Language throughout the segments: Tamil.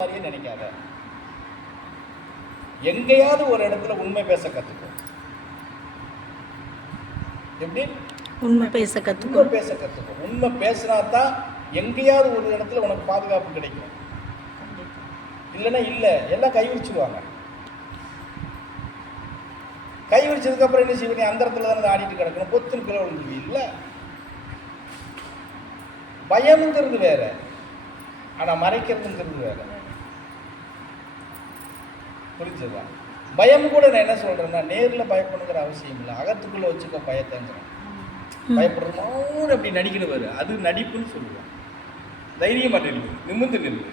மாதிரியே நினைக்காத. எங்கேயாவது ஒரு இடத்துல உண்மை பேச கற்றுக்கோ. எப்படி உண்மை பேச கற்றுக்கோ. உண்மை பேச கற்றுக்கோ. உண்மை பேசினா தான் எங்கேயாவது ஒரு இடத்துல உனக்கு பாதுகாப்பு கிடைக்கும். இல்லைன்னா இல்லை, எல்லாம் கைவிரிச்சிடுவாங்க. கை விரிச்சதுக்கப்புறம் என்ன செய்வ? நீ அந்த இடத்துல தானே ஆடிட்டு கிடக்கணும், பொத்துன்னு கீழே விழுந்துருவி. இல்லை, பயம்ங்கிறது வேற, ஆனால் மறைக்கிறதுங்கிறது வேற. புரிஞ்சதா? பயம் கூட நான் என்ன சொல்றேன்னா, நேரில் பயப்படுங்கிற அவசியம் இல்லை, அகத்துக்குள்ள வச்சுக்க பயத்தைங்கிறேன். பயப்படுறோம்னு அப்படி நடிக்கணும், அது நடிப்புன்னு சொல்லுவேன். தைரியமா நில்லு, நிமிர்ந்து நில்லு.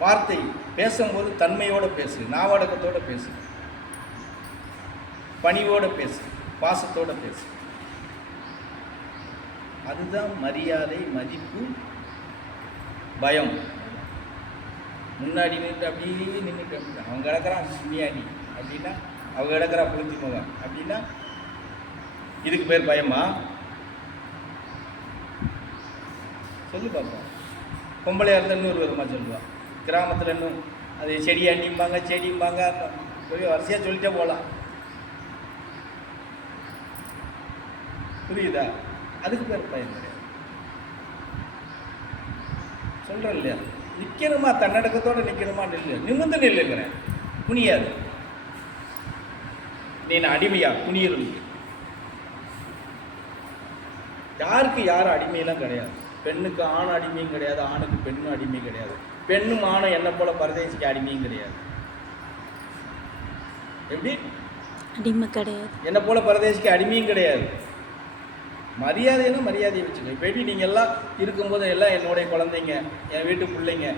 வார்த்தை பேசும்போது தன்மையோட பேசு, நாவடக்கத்தோட பேசு, பணிவோட பேசு, பாசத்தோட பேசு. அதுதான் மரியாதை, மதிப்பு. பயம் முன்னாடி நின்று அப்படியே நின்றுட்டு அவங்க கிடக்கிறான் முனியாடி அப்படின்னா, அவங்க கிடக்கிறா புரிஞ்சு மகன் அப்படின்னா, இதுக்கு பேர் பயமா? சொல்லு பார்ப்போம். பொம்பளையாக இருந்தால் இன்னொரு விதமாக சொல்லுவாள். கிராமத்தில் இன்னும் அது செடியாண்டிம்பாங்க, செடிம்பாங்க, பெரிய வரிசையாக சொல்லிட்டே போகலாம். புரியுதா? அதுக்கு பேர் பயம் கிடையாது. சொல்கிறேன் இல்லையா, நிற்கணுமா, தன்னடக்கத்தோடு நிற்கணுமா, நில்லு, நிமிர்ந்து நில்லுங்கிறேன். குனியாது. நீ அடிமையா? குனியல். யாருக்கு யாரும் அடிமையெல்லாம் கிடையாது. பெண்ணுக்கு ஆண் அடிமையும் கிடையாது, ஆணுக்கு பெண்ணும் அடிமை கிடையாது. பெண்ணும் ஆணும் என்ன போல பரதேசிக்கு அடிமையும் கிடையாது. எப்படி அடிமை கிடையாது, என்ன போல பரதேசிக்கு அடிமையும் கிடையாது. மரியாதைன்னா மரியாதையை வச்சுக்க. இப்போ எப்படி நீங்கள் எல்லாம் இருக்கும்போது எல்லாம் என்னுடைய குழந்தைங்க, என் வீட்டு பிள்ளைங்க.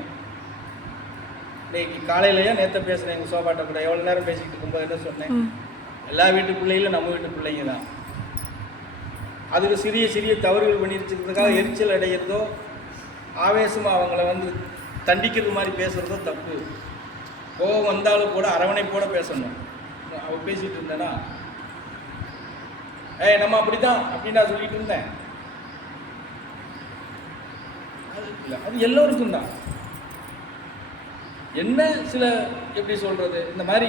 இன்னைக்கு காலையிலையா நேற்று பேசுகிறேன் எங்கள் சோபாட்ட கூட, எவ்வளோ நேரம் பேசிக்கிட்டு இருக்கும்போது என்ன சொன்னேன்? எல்லா வீட்டு பிள்ளைகளும் நம்ம வீட்டு பிள்ளைங்க தான். அதுக்கு சிறிய சிறிய தவறுகள் பண்ணிருச்சுக்கிறதுக்காக எரிச்சல் அடைகிறதோ, ஆவேசமாக அவங்கள தண்டிக்கிறது மாதிரி பேசுகிறதோ தப்பு. கோவம் வந்தாலும் கூட அரவணைப்போட பேசணும். அவ பேசிகிட்டு இருந்தேன்னா, நம்ம அப்படிதான் அப்படின்னு நான் சொல்லிட்டு இருந்தேன். அது எல்லோருக்கும் தான். என்ன சில எப்படி சொல்றது, இந்த மாதிரி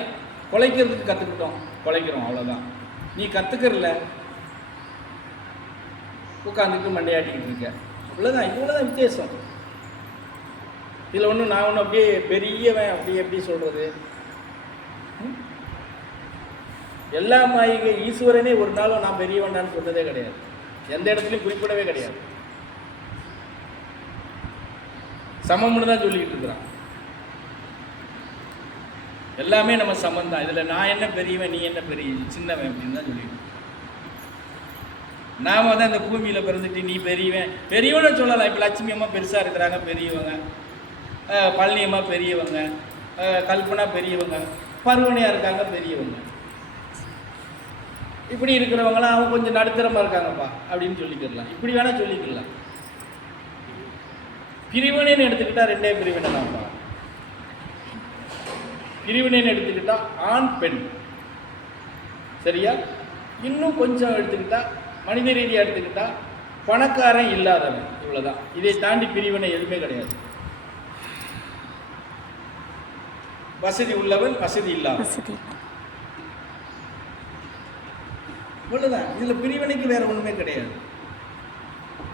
கொலைக்கிறதுக்கு கற்றுக்கிட்டோம், கொலைக்கிறோம், அவ்வளோதான். நீ கற்றுக்கறல, உட்காந்துட்டு மண்டையாட்டிக்கிட்டு இருக்க, அவ்வளோதான். இவ்வளோதான் வித்தியாசம். இதில் ஒன்று நான் ஒன்று அப்படியே பெரியவன் அப்படி எப்படி சொல்கிறது, எல்லா மாயிக ஈஸ்வரனே ஒரு நாளும் நான் பெரியவனான்னு சொன்னதே கிடையாது, எந்த இடத்துலையும் குறிப்பிடவே கிடையாது. சமம்னு தான் சொல்லிக்கிட்டு இருக்கிறான். எல்லாமே நம்ம சமம் தான். இதில் நான் என்ன பெரியவன், நீ என்ன பெரிய சின்னவன் அப்படின்னு தான் சொல்லிட்டு. நாம் வந்து அந்த பூமியில் பிறந்துட்டு நீ பெரியவன் பெரியவன்னு சொல்லலாம். இப்போ லட்சுமி அம்மா பெருசாக இருக்கிறாங்க, பெரியவங்க. பழனி அம்மா பெரியவங்க, கல்பனா பெரியவங்க, பருவனையாக இருக்காங்க, பெரியவங்க. இப்படி இருக்கிறவங்களாம் அவங்க கொஞ்சம் நடுத்தரமாக இருக்காங்கப்பா அப்படின்னு சொல்லிக்கிடலாம். இப்படி வேணால் சொல்லிக்கலாம். பிரிவினைன்னு எடுத்துக்கிட்டால் ரெண்டே பிரிவினை தான்ப்பா. பிரிவினைன்னு எடுத்துக்கிட்டால் ஆண் பெண், சரியா? இன்னும் கொஞ்சம் எடுத்துக்கிட்டால் மனித ரீதியாக எடுத்துக்கிட்டால் பணக்காரன் இல்லாதவன், இவ்வளோதான். இதை தாண்டி பிரிவினை எதுவுமே கிடையாது. வசதி உள்ளவன், வசதி இல்லாதவன், இவ்வளோதான். இதில் பிரிவினைக்கு வேற ஒன்றுமே கிடையாது.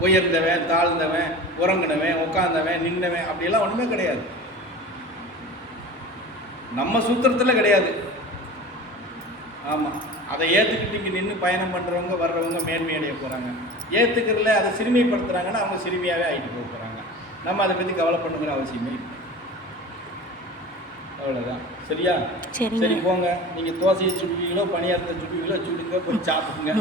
உயர்ந்தவன், தாழ்ந்தவன், உறங்கினவன், உட்கார்ந்தவன், நின்றவன் அப்படியெல்லாம் ஒன்றுமே கிடையாது. நம்ம சூத்திரத்தில் கிடையாது. ஆமாம், அதை ஏற்றுக்கிட்டு இங்கே நின்று பயணம் பண்ணுறவங்க வர்றவங்க மேன்மை அடைய போகிறாங்க. ஏற்றுக்கிறதுல அதை சிறுமைப்படுத்துகிறாங்கன்னா அவங்க சிறுமியாகவே ஆகிட்டு போக போகிறாங்க. நம்ம அதை பற்றி கவலை பண்ணுங்கிற அவசியமே இல்லை. அவ்வளோதான். சரியா? சரி, போங்க. நீங்கள் தோசையை சுடுவீங்களோ பணியாரத்தை சுடுவீங்களோ சுடுங்க, போய் சாப்பிடுங்க.